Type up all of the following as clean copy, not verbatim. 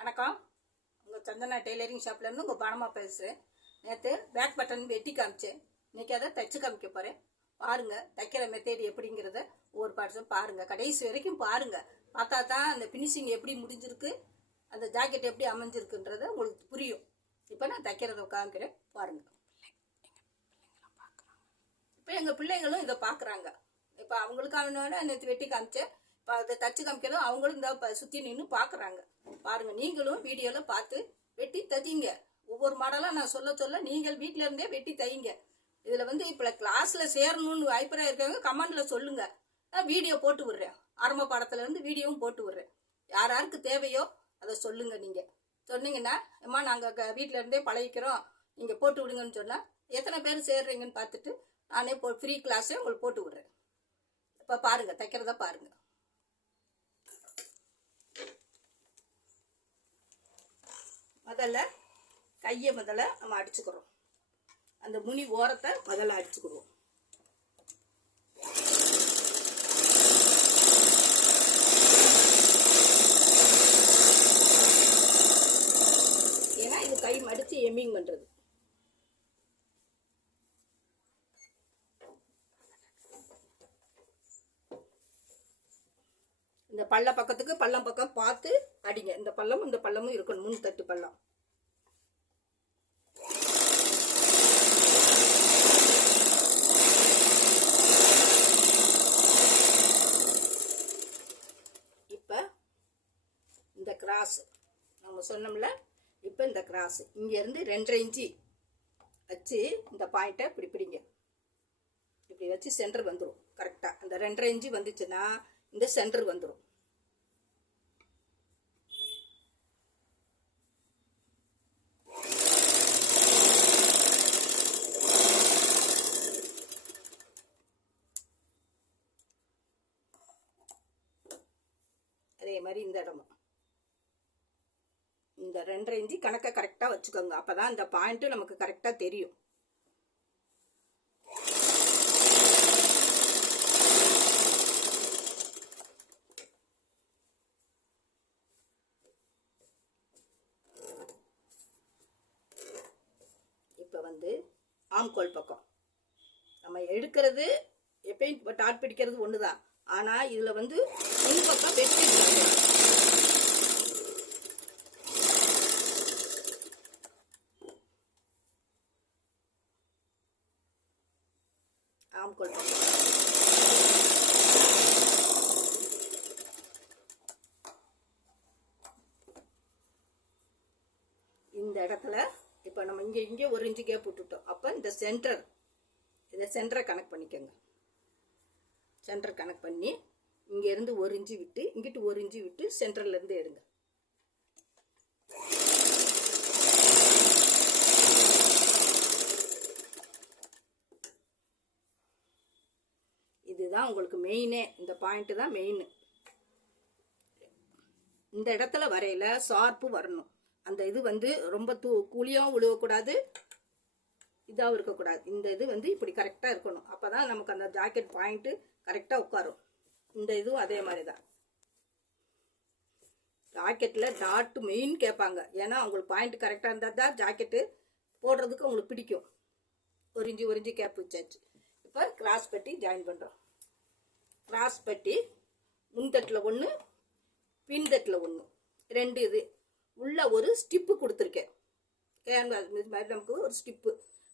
வணக்கம். உங்கள் சந்தனா டெய்லரிங் ஷாப்லேருந்து உங்கள் பானமாக பேசுகிறேன். நேற்று பேக் பட்டன் வெட்டி காமிச்சேன். இன்றைக்கி அதை தைச்சு காமிக்க போகிறேன். பாருங்கள், தைக்கிற மெத்தேடு எப்படிங்கிறத ஒவ்வொரு பார்ட்ஸும் பாருங்கள். கடைசி வரைக்கும் பாருங்கள். பார்த்தா தான் அந்த ஃபினிஷிங் எப்படி முடிஞ்சிருக்கு, அந்த ஜாக்கெட் எப்படி அமைஞ்சிருக்குன்றத உங்களுக்கு புரியும். இப்போ நான் தைக்கிறத காமிக்கிறேன் பாருங்கள். இப்போ எங்கள் பிள்ளைங்களும் இதை பார்க்குறாங்க. இப்போ அவங்களுக்கான நேற்று வெட்டி காமிச்சேன். இப்போ அதை தச்சு காமிக்கிறதும் அவங்களும் இந்த சுற்றி நின்று பார்க்குறாங்க. பாருங்கள், நீங்களும் வீடியோவில் பார்த்து வெட்டி தைங்க. ஒவ்வொரு மாடலாக நான் சொல்ல நீங்கள் வீட்டில் இருந்தே வெட்டி தைங்க. இதில் இப்போ கிளாஸில் சேரணும்னு அபிப்பிராயம் இருக்காங்க, கமெண்டில் சொல்லுங்கள். நான் வீடியோ போட்டு விடுறேன். ஆரம்ப பாடத்துலேருந்து வீடியோவும் போட்டு விடுறேன். யார் யாருக்கு தேவையோ அதை சொல்லுங்கள். நீங்கள் சொன்னீங்கன்னா, அம்மா நாங்கள் வீட்டில் இருந்தே பழகிக்கிறோம், நீங்கள் போட்டு விடுங்கன்னு சொன்னால் எத்தனை பேர் சேர்றீங்கன்னு பார்த்துட்டு நானே ஃப்ரீ கிளாஸே உங்களுக்கு போட்டு விடுறேன். இப்போ பாருங்கள், தைக்கிறத பாருங்கள். முதல்ல கையை நம்ம அடிச்சுக்கிறோம். அந்த முனி ஓரத்தை முதல்ல அடிச்சுக்கிடுவோம். ஏன்னா இது கை மடித்து எம்மிங் பண்ணுறது. இந்த பள்ள பக்கத்துக்கு பள்ளம் பக்கம் பார்த்து அடிங்க. இந்த பள்ளமும் இருக்கணும், 3 தட்டு பள்ளம். இப்போ இந்த கிராஸ் நம்ம சொன்னோம்ல, இப்போ இந்த கிராஸ் இங்கேருந்து 2.5 இன்ச்சு வச்சு இந்த பாயிண்ட்டை இப்படி பிடிங்க. இப்படி வச்சு சென்டர் வந்துடும் கரெக்டாக. அந்த 2.5 இன்ச்சு வந்துச்சுன்னா இந்த சென்டர் வந்துடும். அதே மாதிரி இந்த இடமும் இந்த 2.5 இன்ச்சு கணக்கை கரெக்டாக வச்சுக்கோங்க. அப்போ தான் இந்த பாயிண்ட்டு நமக்கு கரெக்டாக தெரியும். இப்போ ஆம்கோல் பக்கம் நம்ம எடுக்கிறது எப்பயும் டாட் பிடிக்கிறது ஒன்று தான். ஆனால் இதில் முன்பக்கம் வெட்டி ஆம்கோல் பக்கம் இந்த இடத்துல இப்போ நம்ம இங்கே 1 இன்ச்சு கேப் விட்டுட்டோம். அப்போ இந்த சென்டரை கனெக்ட் பண்ணிக்கோங்க. சென்டர் கனெக்ட் பண்ணி இங்கேருந்து 1 இன்ச்சு விட்டு இங்கிட்டு 1 இன்ச்சு விட்டு சென்டர்லேருந்து எடுங்க. இதுதான் உங்களுக்கு மெயினே. இந்த பாயிண்ட்டு தான் மெயின். இந்த இடத்துல வரையில ஷார்ப்பு வரணும். அந்த இது ரொம்ப குழியாகவும் விழுவக்கூடாது, இதாகவும் இருக்கக்கூடாது. இந்த இது இப்படி கரெக்டாக இருக்கணும். அப்போ தான் நமக்கு அந்த ஜாக்கெட் பாயிண்ட்டு கரெக்டாக உட்காரும். இந்த இதுவும் அதே மாதிரி தான். ஜாக்கெட்டில் டாட்டு மெயின் கேட்பாங்க. ஏன்னா உங்களுக்கு பாயிண்ட் கரெக்டாக இருந்தால் தான் ஜாக்கெட்டு போடுறதுக்கு உங்களுக்கு பிடிக்கும். 1 இன்ச்சு கேப் வச்சாச்சு. இப்போ கிராஸ் பட்டி ஜாயின் பண்ணுறோம். கிராஸ் பட்டி முன்தட்டில் 1, பின்தட்டில் 1, 2 இது உள்ள ஒரு ஸ்டிப்பு கொடுத்துருக்கேன். கேன்வாஸ் இது மாதிரி நமக்கு ஒரு ஸ்டிப்பு.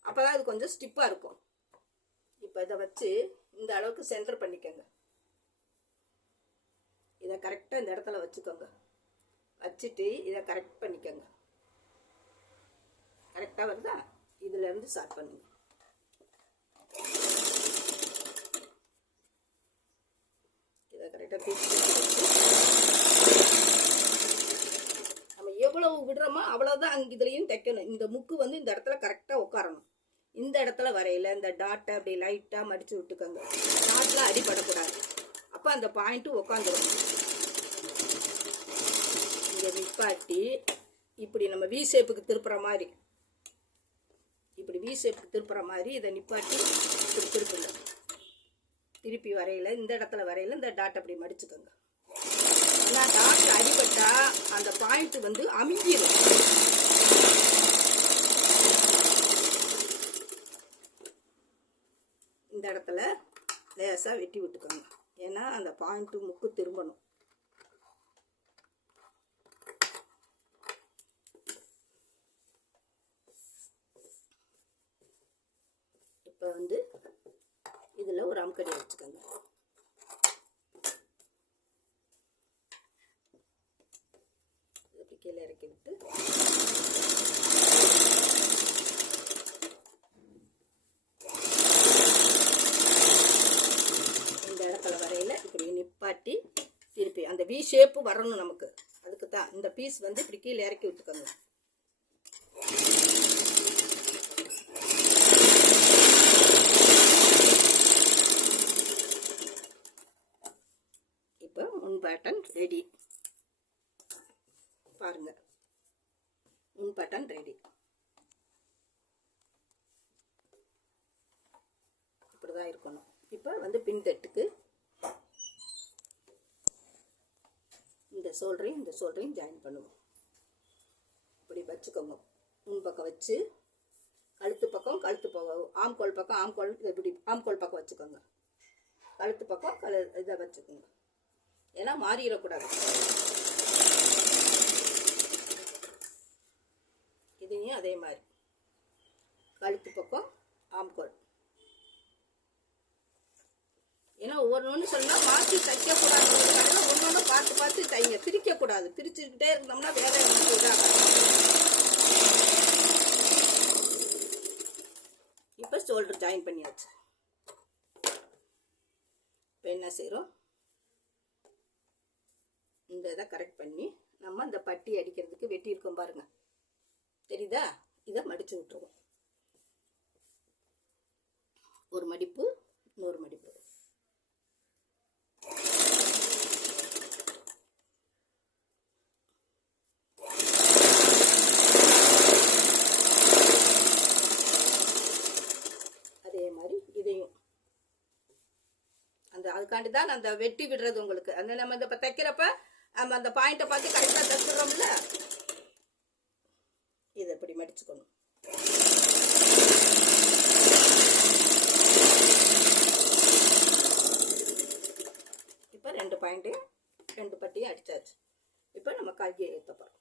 அப்போ தான் இது கொஞ்சம் ஸ்டிப்பாக இருக்கும். இப்போ இதை வச்சு இந்த அளவுக்கு சென்டர் பண்ணிக்கோங்க. இதை கரெக்டாக இந்த இடத்துல வச்சுக்கோங்க. வச்சுட்டு இதை கரெக்ட் பண்ணிக்கோங்க. கரெக்டாக வருதா? இதுலேருந்து ஸ்டார்ட் பண்ணுங்க. இதை கரெக்டாக எவ்வளவு விடுறோமோ அவ்வளோதான் அங்கே இதுலையும் தைக்கணும். இந்த முக்கு இந்த இடத்துல கரெக்டாக உட்காரணும். இந்த இடத்துல வரையில இந்த டாட்டை அப்படி லைட்டாக மடித்து விட்டுக்கோங்க. டாட்டில் அடிபடக்கூடாது. அப்போ அந்த பாயிண்ட்டு உட்காந்துடும். இங்கே நிப்பாட்டி இப்படி நம்ம வி ஷேப்புக்கு திருப்புற மாதிரி, இதை நிப்பாட்டி இப்படி திருப்புங்க. திருப்பி வரையில இந்த இடத்துல வரையில இந்த டாட் அப்படி மடிச்சுக்கோங்க. ஆனால் டாட் அடிபட்டா அந்த பாயிண்ட் பாயிண்ட் வந்து அமுங்கிடும். இந்த இடத்துல லேசாக வெட்டி விட்டுக்கோங்க, ஏன்னா அந்த பாயிண்ட்டு முக்கு திரும்பணும். இப்போ வந்து இதில் ஒரு அமுக்கடி வச்சுக்கோங்க. கீழே இறக்கி விட்டு இந்த இடத்துல வரையில் இப்படி நிப்பாட்டி திருப்பி அந்த வி ஷேப்பு வரணும் நமக்கு. அதுக்கு தான் இந்த பீஸ் வந்து இப்படி கீழே இறக்கி விட்டுக்கோங்க. இப்போ முன் பேட்டன் ரெடி. பாருங்க, முன் பேட்டன் ரெடி. இப்படிதான் இருக்கணும். இப்போ வந்து பின்தட்டுக்கு இந்த ஷோல்டரையும் ஜாயின் பண்ணுவோம். இப்படி வச்சுக்கோங்க. முன் பக்கம் வச்சு கழுத்து பக்கம் ஆம்கோல் பக்கம் இப்படி ஆம்கோல் பக்கம் வச்சுக்கோங்க. கழுத்து பக்கம் இதை வச்சுக்கோங்க, ஏன்னா மாறிடக்கூடாது. இதையும் அதே மாதிரி கழுத்து பக்கம் ஆம்கோல். ஏன்னா ஒவ்வொன்று சொன்னால் மாற்றி தைக்கக்கூடாது. ஒன்று பார்த்து தைங்க, பிரிக்கக்கூடாது. பிரிச்சுக்கிட்டே இருந்தோம்னா வேற இதாக. இப்போ ஷோல்டர் ஜாயின் பண்ணியாச்சு. இப்போ என்ன செய்கிறோம், இந்த இதை கரெக்ட் பண்ணி நம்ம இந்த பட்டி அடிக்கிறதுக்கு வெட்டியிருக்கோம் பாருங்க, தெரியுதா? இதை மடித்து விட்டுருவோம். ஒரு மடிப்பு, இன்னொரு மடிப்பு. அதே மாதிரி இதையும் அதுக்காண்டி தான் அந்த வெட்டி விடுறது உங்களுக்கு. அந்த நம்ம இந்த தைக்கிறப்ப நம்ம அந்த பாயிண்ட்டை பார்த்து கரெக்டாக தைச்சிடுறோம்ல, இதை இப்படி மடிச்சுக்கணும். இப்போ 2 பாயிண்ட்டையும் 2 பட்டியும் அடிச்சாச்சு. இப்போ நம்ம கையை ஏற்ற போகிறோம்.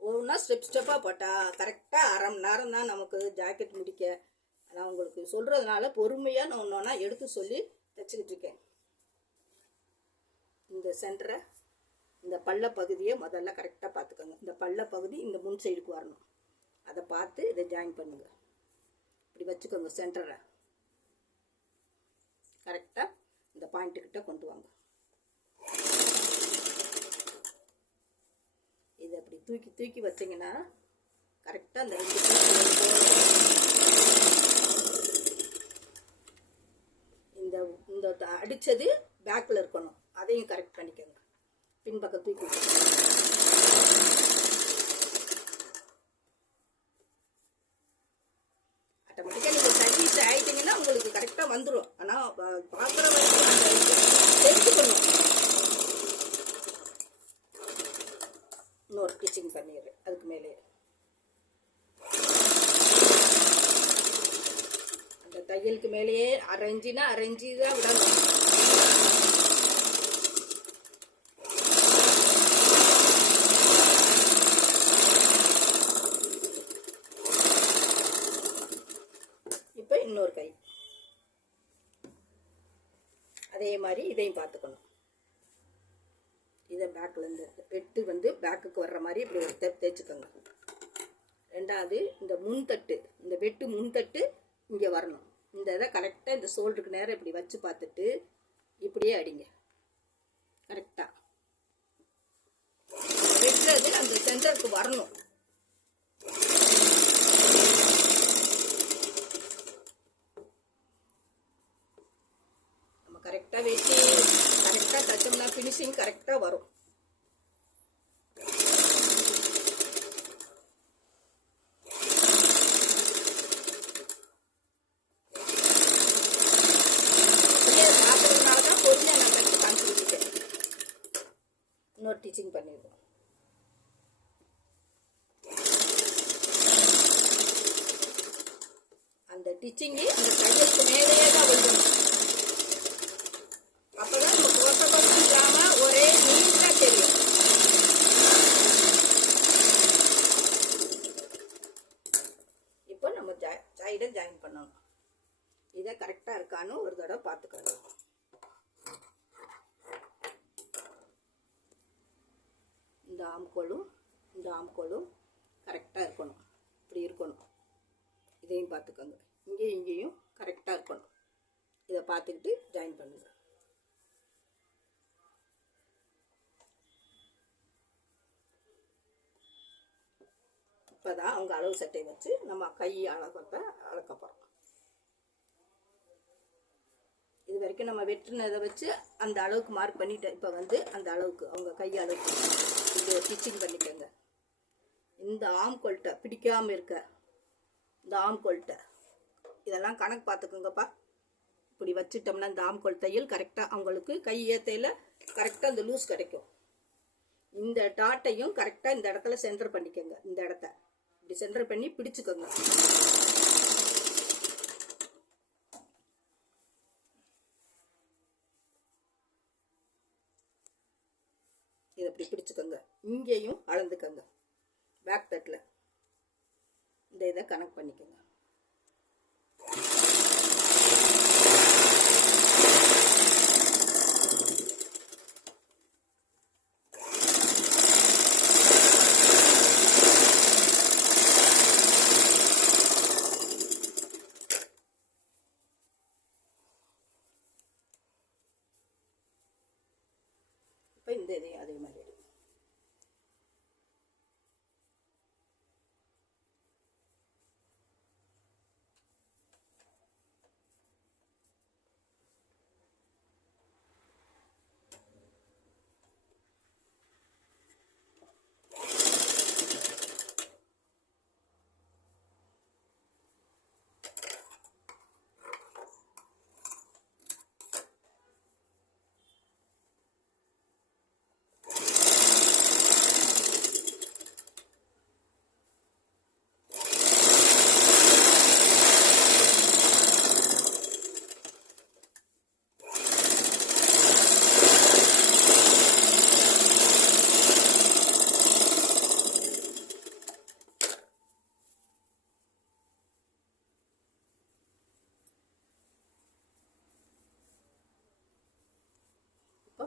ஒவ்வொன்றா ஸ்டெப்பாக போட்டால் கரெக்டாக அரை மணி நேரம் தான் நமக்கு ஜாக்கெட் முடிக்க. நான் உங்களுக்கு சொல்கிறதுனால பொறுமையாக நான் ஒன்றா எடுத்து சொல்லி தைச்சிக்கிட்டு இருக்கேன். இந்த சென்டரை, இந்த பள்ள பகுதியை முதல்ல கரெக்டாக பார்த்துக்கோங்க. இந்த பள்ள பகுதி இந்த முன் சைடுக்கு வரணும். அதை பார்த்து இதை ஜாயின் பண்ணுங்க. இப்படி வச்சுக்கோங்க. சென்டரை கரெக்டாக இந்த பாயிண்ட்டுக்கிட்ட கொண்டு வாங்க. இதை அப்படி தூக்கி வச்சிங்கன்னா கரெக்டாக அந்த 2 இந்த அடித்தது பேக்கில் இருக்கணும். அதையும் கரெக்ட் பண்ணிக்கோங்க. பின்பக்கம் தூக்கி ஆட்டோமேட்டிக்காக நீங்கள் சர்வீஸ் ஆகிட்டீங்கன்னா உங்களுக்கு கரெக்டாக வந்துடும். ஆனால் பார்க்குற வரைக்கும் தெரிஞ்சுக்கணும். இன்னொரு ஸ்டிச்சிங் பண்ணிடுறேன் அதுக்கு மேலே. அந்த தையலுக்கு மேலேயே அரைஞ்சி தான் விடணும். இப்போ இன்னொரு கை அதே மாதிரி இதையும் பார்த்துக்கணும். இதை பேக்லேருந்து வெட்டு வந்து பேக்குக்கு வர்ற மாதிரி இப்படி ஒரு தேய்ச்சிக்கோங்க. ரெண்டாவது இந்த முன்தட்டு, இந்த வெட்டு முன்தட்டு இங்கே வரணும். இந்த இதை கரெக்டாக இந்த ஷோல்டருக்கு நேரம் இப்படி வச்சு பார்த்துட்டு இப்படியே அடிங்க. கரெக்டாக வெட்டுறது அந்த சென்டருக்கு வரணும். நம்ம கரெக்டாக வெட்டி கரெக்டாக தைச்சோம்னா ஃபினிஷிங் கரெக்டாக வரும். இன்னொரு டீச்சிங் பண்ணிடுவோம். ஸ்டிச்சிங்கு இந்த தையலுக்கு மேலேயே தான் விழுகணும். அப்போதான் நமக்கு ஒத்த பக்கம் இல்லாமல் ஒரே நீட்டாக தெரியும். இப்போ நம்ம சைடை ஜாயின் பண்ணணும். இதை கரெக்டாக இருக்கான்னு ஒரு தடவை பார்த்துக்கணும். இந்த ஆம்கோலும் கரெக்டாக இருக்கணும். இப்படி இருக்கணும். இதையும் பார்த்துக்கோங்க. இங்கேயும் கரெக்டாக இருக்கணும். இதை பார்த்துக்கிட்டு ஜாயின் பண்ணுங்க. இப்போதான் அவங்க அளவு சட்டை வச்சு நம்ம கை அளக்க போகிறோம். இது வரைக்கும் நம்ம வெட்டினதை வச்சு அந்த அளவுக்கு மார்க் பண்ணிட்டேன். இப்போ வந்து அந்த அளவுக்கு அவங்க கை அளவுக்கு இது ஸ்டிச்சிங் பண்ணிக்கோங்க. இந்த ஆம்கோல்ட்டை பிடிக்காமல் இருக்க இந்த ஆம்கோல்ட்டை இதெல்லாம் கணக்கு பார்த்துக்கோங்கப்பா. இப்படி வச்சுட்டோம்னா இந்த ஆம்கோல் தையல் கரெக்டாக அவங்களுக்கு கை ஏத்தையில் கரெக்டாக இந்த லூஸ் கிடைக்கும். இந்த டாட்டையும் கரெக்டாக இந்த இடத்துல சென்டர் பண்ணிக்கோங்க. இந்த இடத்த இப்படி சென்டர் பண்ணி பிடிச்சுக்கோங்க. இதை இப்படி பிடிச்சுக்கோங்க. இங்கேயும் அளந்துக்கோங்க. பேக் தட்டில் இந்த இதை கனெக்ட் பண்ணிக்கோங்க. இப்போ இந்த இதையும் அதே மாதிரி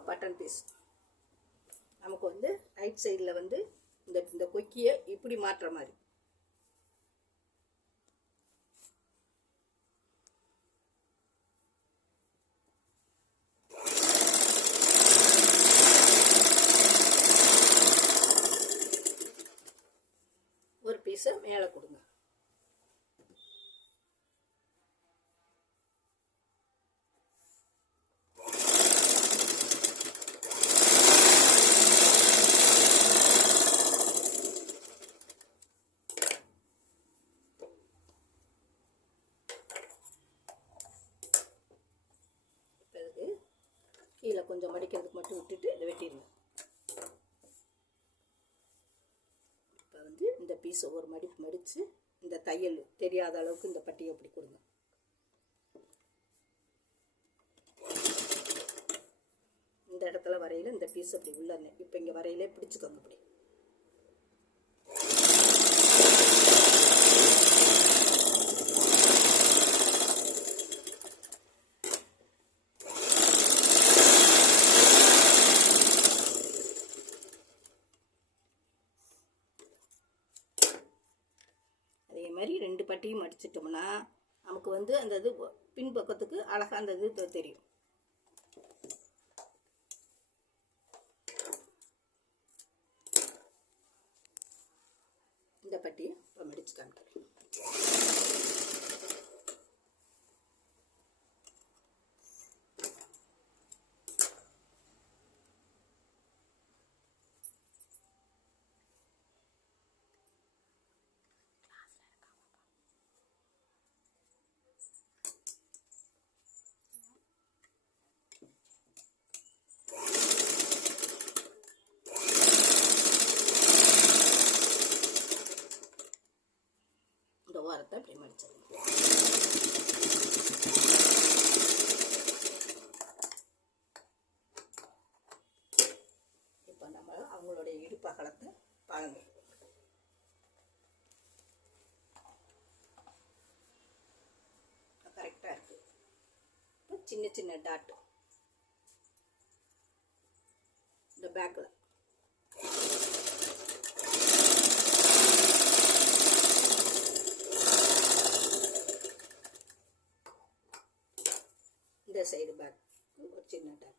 பட்டன் பீஸ் நமக்கு வந்து ரைட் சைடில் வந்து இந்த கொக்கியை இப்படி மாற்றுற மாதிரி ஒரு பீஸை மேலே கொடுங்க. கீழே கொஞ்சம் மடிக்கிறதுக்கு மட்டும் விட்டுட்டு இதை வெட்டிடுங்க. இப்போ வந்து இந்த பீஸை ஒரு மடித்து இந்த தையல் தெரியாத அளவுக்கு இந்த பட்டியை அப்படி கொடுங்க. இந்த இடத்துல வரையில் இந்த பீஸ் அப்படி உள்ள இப்போ இங்கே வரையிலே பிடிச்சிக்கோங்க. அப்படி மாதிரி ரெண்டு பட்டியும் மடிச்சிட்டோம்னா நமக்கு வந்து அந்த இது பின்பக்கத்துக்கு அழகாக அந்த இது தெரியும். இந்த பட்டியை இப்போ மடிச்சு காமிக்கிறேன். அவங்களுடைய இடுப்பு அகலத்தை பாருங்க. கரெக்டாக இருக்கு. இப்போ சின்ன சின்ன டாட்டு இந்த பேக்கில் இந்த சைடு பேக் ஒரு சின்ன டாட்.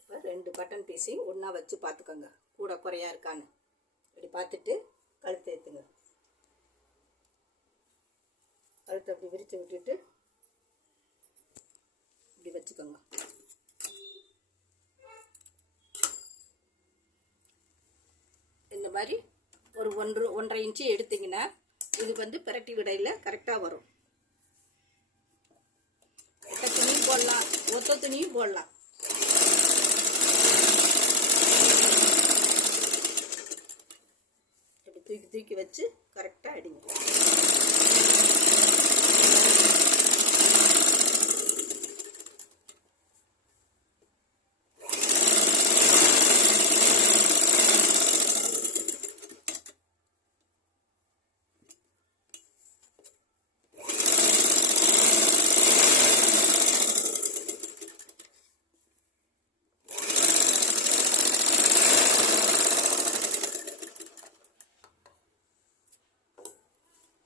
இப்போ 2 பட்டன் பீஸையும் ஒன்றா வச்சு பார்த்துக்கோங்க, கூட குறையா இருக்கான்னு. இப்படி பார்த்துட்டு கழுத்தை ஏற்றுங்க. கழுத்தை அப்படி விரித்து விட்டுட்டு இப்படி வச்சுக்கோங்க. இந்த மாதிரி ஒரு 1.5 இன்ச்சு எடுத்தீங்கன்னா இது வந்து பிரட்டி விடையில் கரெக்டாக வரும். எட்ட துணியும் போடலாம், ஒத்த துணியும் போடலாம். இப்படி தூக்கி தூக்கி வச்சு கரெக்டாக அடிங்க.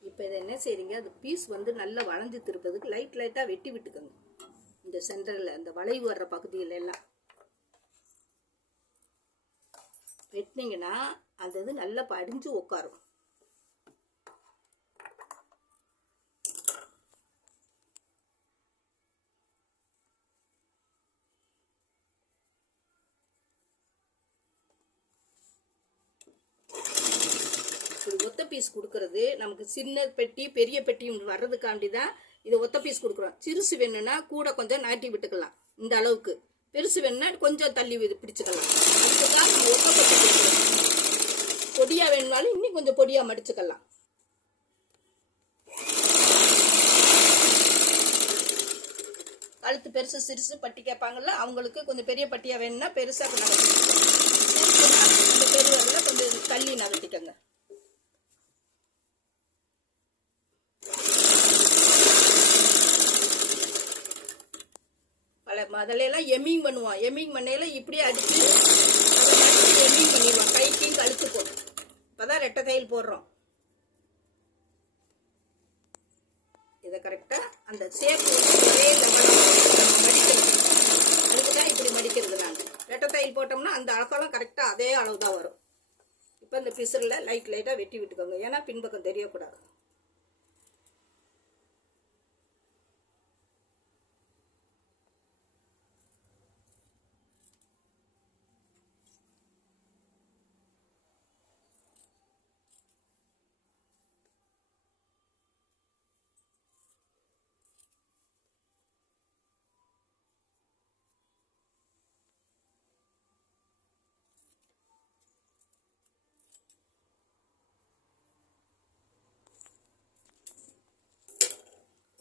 இப்போ இதை என்ன செய்றீங்க, அது பீஸ் வந்து நல்லா வளைஞ்சு திருப்பதுக்கு லைட்டாக வெட்டி விட்டுக்கோங்க. இந்த சென்டரில் அந்த வளைவு வர்ற பகுதியில் எல்லாம் வெட்டினீங்கன்னா அந்த இது நல்லா படிஞ்சு உட்காரும். ஒத்த பீஸ் கொடுக்கறது நமக்கு சின்ன பெட்டி பெரிய பெட்டியும் வர்றதுக்காண்டி தான் இதை ஒத்த பீஸ் கொடுக்குறோம். சிறுசு வேணும்னா கூட கொஞ்சம் நாட்டி விட்டுக்கலாம், இந்த அளவுக்கு. பெருசு வேணும்னா கொஞ்சம் தள்ளி பிடிச்சிக்கலாம். அதுக்குதான் நம்ம ஒத்த பீஸ் கொடுக்குறோம். பொடியா வேணும்னாலும் இன்னும் கொஞ்சம் பொடியா மடிச்சுக்கலாம். கழுத்து பெருசு சிறுசு பட்டி கேட்பாங்கல்ல, அவங்களுக்கு கொஞ்சம் பெரிய பட்டியா வேணும்னா பெருசா நகர்த்திக்கோங்க, இந்த பெருவரில் கொஞ்சம் தள்ளி நகர்த்திக்கோங்க. முதல்லாம் எம்மிங் பண்ணுவோம். எம்மிங் பண்ணையில இப்படியே அடிச்சு எம்மிங் பண்ணிடுவோம், கைக்கும் கழுத்துக்கும். இப்போதான் ரெட்டை தையல் போடுறோம். இதை கரெக்டாக அந்த ஷேப் ஒரே மடிக்கிறது. அதுக்குதான் இப்படி மடிக்கிறது. நாங்கள் ரெட்டை தையல் போட்டோம்னா அந்த அகலம் கரெக்டாக அதே அளவு தான் வரும். இப்போ இந்த பிசுறில் லைட்டாக வெட்டி விட்டுக்கோங்க, ஏன்னா பின்பக்கம் தெரியக்கூடாது.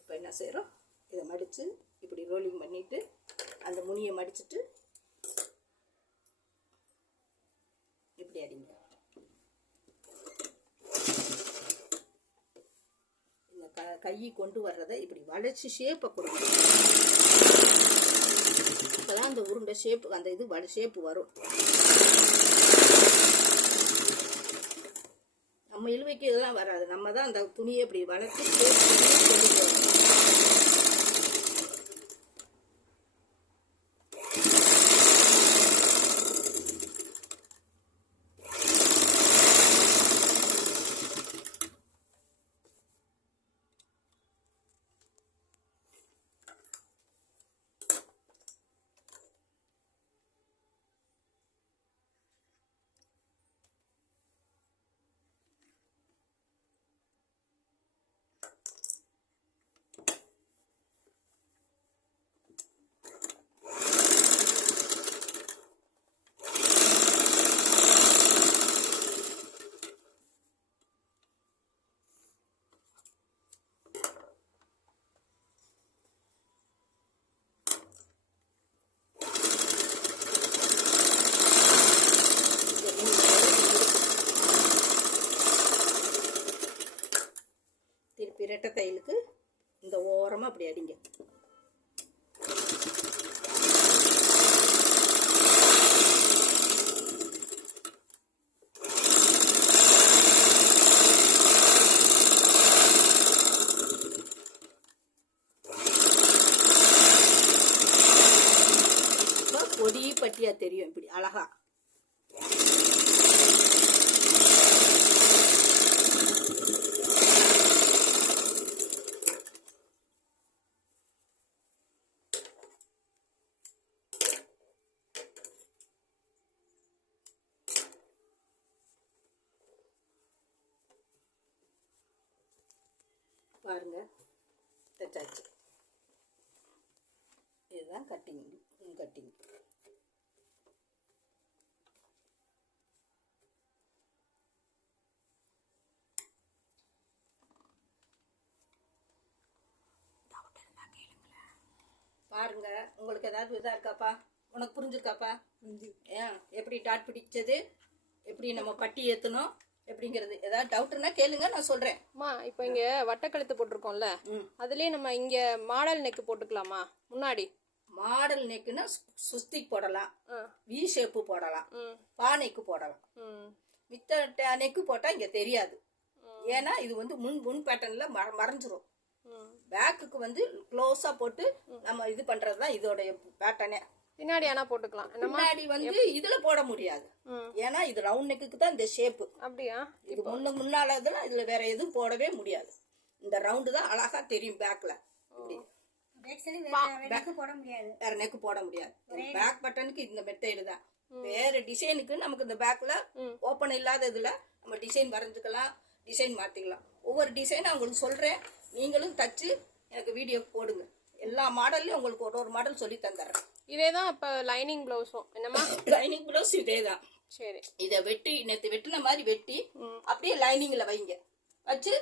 இப்போ என்ன செய்கிறோம், இதை மடித்து இப்படி ரோலிங் பண்ணிவிட்டு அந்த முனியை மடிச்சுட்டு இப்படி அடிங்க. இந்த கையை கொண்டு வர்றதை இப்படி வளைச்சி ஷேப்பை கொடுங்க. அப்போதான் அந்த உருண்டை ஷேப்பு, அந்த இது ஷேப்பு வரும். நம்ம இழுவைக்கு இதெல்லாம் வராது. நம்ம தான் அந்த துணியை இப்படி வளைச்சி ஷேப் பண்ணி கொண்டு போகணும். நெட்டை தையலுக்கு இந்த ஓரமாக அப்படி அடிங்க. பொடி பட்டியா தெரியும் இப்படி அழகா. பாருங்க, தைச்சாச்சு. இதுதான் கட்டிங். கட்டிங் பாருங்க. உங்களுக்கு ஏதாவது இதா இருக்காப்பா? உனக்கு புரிஞ்சிருக்காப்பா? ஏன் எப்படி டாட் பிடிச்சது, எப்படி நம்ம பட்டி ஏற்றணும் எப்படிங்கிறது ஏதாவது டவுட்னா கேளுங்க, நான் சொல்றேன். இப்போ இங்க வட்டக்கழுத்து போட்டிருக்கோம்ல, அதுலயே நம்ம இங்க மாடல் நெக் போட்டுக்கலாமா? முன்னாடி மாடல் நெக்குன்னா சுஸ்திக் போடலாம், வி ஷேப்பு போடலாம், பா நெக்கு போடலாம். மித்த நெக்கு போட்டா இங்க தெரியாது. ஏன்னா இது வந்து முன் பேட்டர்ன்ல மறைஞ்சிரும். பேக்குக்கு வந்து க்ளோஸா போட்டு நம்ம இது பண்றதுதான் இதோட பேட்டர்னே. பின்னாடி ஆனா போட்டுக்கலாம். பின்னாடி வந்து இதுல போட முடியாது. ஏன்னா இது ரவுண்ட் நெக்குக்கு தான் இந்த ஷேப்பு. அப்படியா? இது முன்னால இதுல வேற எதுவும் போடவே முடியாது. இந்த ரவுண்டு தான் அழகா தெரியும் பேக்ல. வேற நெக்கு போட முடியாது. பேக் பட்டனுக்கு இந்த மெத்தேடு தான். வேற டிசைனுக்கு நமக்கு இந்த பேக்ல ஓப்பன் இல்லாத இதுல நம்ம டிசைன் வரைஞ்சுக்கலாம், டிசைன் மாத்திக்கலாம். ஒவ்வொரு டிசைன் உங்களுக்கு சொல்றேன், நீங்களும் தச்சு எனக்கு வீடியோ போடுங்க. எல்லா மாடல்லையும் உங்களுக்கு ஒரு மாடல் சொல்லி தந்துடுறேன். இதேதான் இப்ப லைனிங் பிளவுஸும் என்னமா? லைனிங் பிளவுஸ் இதேதான். சரி, இதை வெட்டி நேற்று வெட்டின மாதிரி வெட்டி அப்படியே லைனிங்ல வைங்க. வச்சு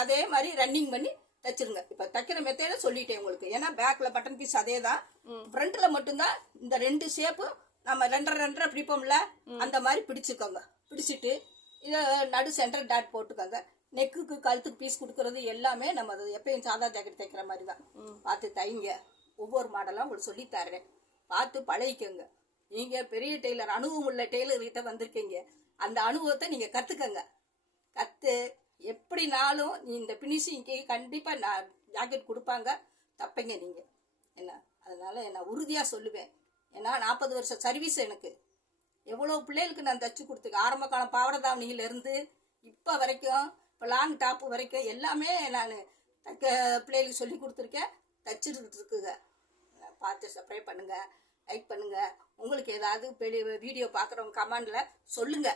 அதே மாதிரி ரன்னிங் பண்ணி தச்சிருங்க. இப்ப தைக்கிற மெத்தேட சொல்லிட்டேன் உங்களுக்கு. ஏன்னா பேக்ல பட்டன் பீஸ் அதே தான், ஃப்ரண்ட்ல மட்டும்தான் இந்த ரெண்டு ஷேப்பு நம்ம ரெண்டரை பிடிப்போம்ல, அந்த மாதிரி பிடிச்சுக்கோங்க. பிடிச்சிட்டு இதை நடு சென்டர் டாட் போட்டுக்கோங்க. நெக்குக்கு கழுத்துக்கு பீஸ் கொடுக்கறது எல்லாமே நம்ம அது எப்பயும் சாதா ஜாக்கெட் தைக்கிற மாதிரி தான். பார்த்து தைங்க. ஒவ்வொரு மாடலாக உங்களுக்கு சொல்லி தர்றேன், பார்த்து பழகிக்கோங்க. நீங்க பெரிய டெய்லர், அனுபவம் உள்ள டெய்லர்கிட்ட வந்திருக்கீங்க. அந்த அனுபவத்தை நீங்க கத்துக்கங்க. கத்து எப்படினாலும் நீ இந்த பினிஷிங்க்கு கண்டிப்பா நான் ஜாக்கெட் கொடுப்பாங்க, தப்பைங்க நீங்க என்ன. அதனால நான் உறுதியா சொல்லுவேன். ஏன்னா 40 வருஷம் சர்வீஸ் எனக்கு. எவ்வளோ பிள்ளைகளுக்கு நான் தச்சு கொடுத்துருக்கேன். ஆரம்ப காலம் பாவாடை தாவணியில இருந்து இப்போ வரைக்கும், இப்போ லாங் டாப்பு வரைக்கும் எல்லாமே நான் தைக்க பிள்ளைகளுக்கு சொல்லி கொடுத்துருக்கேன், தச்சுட்டு இருக்குங்க. பார்த்து சப்ஸ்கிரைப் பண்ணுங்க, லைக் பண்ணுங்க. உங்களுக்கு ஏதாவது வீடியோ பார்க்குறவங்க கமெண்ட்ல சொல்லுங்க,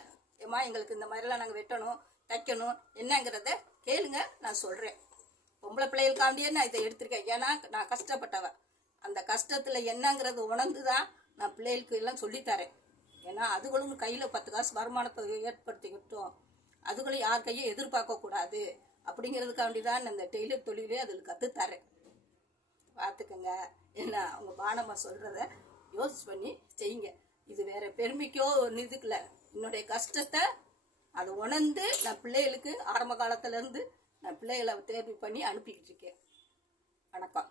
ஏமா எங்களுக்கு இந்த மாதிரிலாம் நாங்கள் வெட்டணும் தைக்கணும் என்னங்கிறத கேளுங்க, நான் சொல்றேன். பொம்பளை பிள்ளைகளுக்காண்டியே நான் இதை எடுத்திருக்கேன். ஏன்னா நான் கஷ்டப்பட்டவ. அந்த கஷ்டத்துல என்னங்கிறது உணர்ந்துதான் நான் பிள்ளைகளுக்கு எல்லாம் சொல்லித்தரேன். ஏன்னா அதுகளும் கையில 10 காசு வருமானத்தை ஏற்படுத்திக்கிட்டோம், அதுகளும் யார் கையும் எதிர்பார்க்க கூடாது அப்படிங்கிறதுக்காண்டிதான் இந்த டெய்லர் தொழிலே அதில் கற்றுத்தரேன். பார்த்துக்கங்க. என்ன அவங்க பானம்மா சொல்றத யோசிச்சு பண்ணி செய்யுங்க. இது வேற பெருமைக்கோ இதுக்குல, என்னுடைய கஷ்டத்தை அதை உணர்ந்து நான் பிள்ளைகளுக்கு ஆரம்ப காலத்துல இருந்து நான் பிள்ளைகளை தேர்வு பண்ணி அனுப்பிக்கிட்டு இருக்கேன். வணக்கம்.